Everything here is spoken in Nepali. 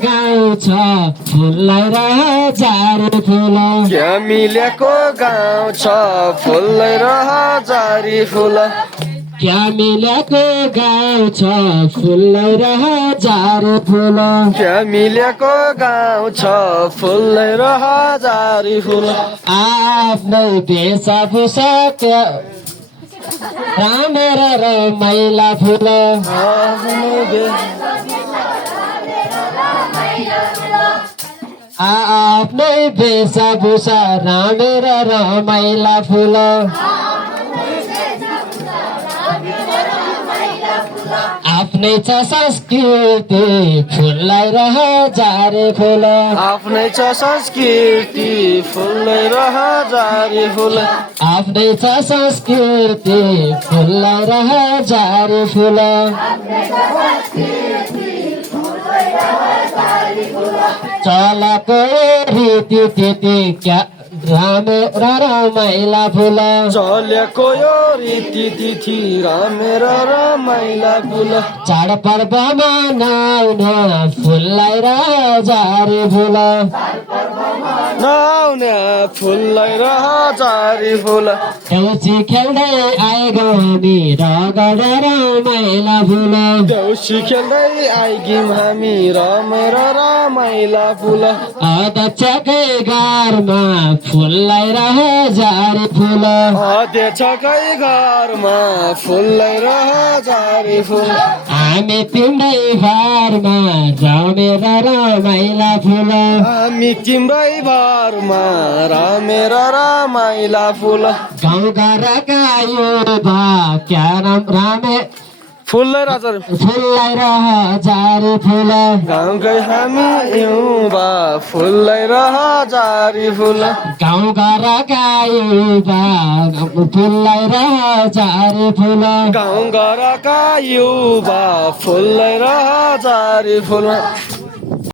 गाउँ छ फुललाई र हजारी फुल क्या मिलेको गाउँ छ फुललाई र हजारी फुल क्या मिलेको गाउँ छ फुललाई र हजारी फुल क्या मिलेको गाउँ छ फुललाई र हजारी फुल आफ्नै वेशभूषा रामेर रमाइला फुल आफ्नै वेशभूषा रामेर रमाइला फुल आफ्नै छ संस्कृति फुललाई र हजारी फुल आफ्नै छ संस्कृति फुललाई र हजारी फुल आफ्नै छ संस्कृति फुललाई र हजारी फुल चलको रीतिथिति क्या रामेर रमाइला फुल चलेको यो रीतिथिति रामेर रमाइला फुल चाडपर्व मनाउन फुललाई र हजारी फुल नआउने फुललाई र हजारी फुल देउसी खेल्दै आएको हामी रगडेर रमाइला फुल देउसी खेल्दै आइग्यौँ हामी रमेर रमाइला फुल अध्यक्षकै घरमा फुललाई र हजारी फुल अध्यक्षकै घरमा फुललाई र हजारी फुल हामी तिम्रै घरमा रमेर रमाइला फुल हामी तिम्रै घरमा रमेर रमाइला फुल गाउँ घरका युवा क्या रामे फुललाई राजा फुललाई र हजारी फुल गाउँकै हामी युवा फुललाई र हजारी फुल गाउँ घरका युवा फुललाई र हजारी फुल गाउँ घरका युवा फुललाई र हजारी फुल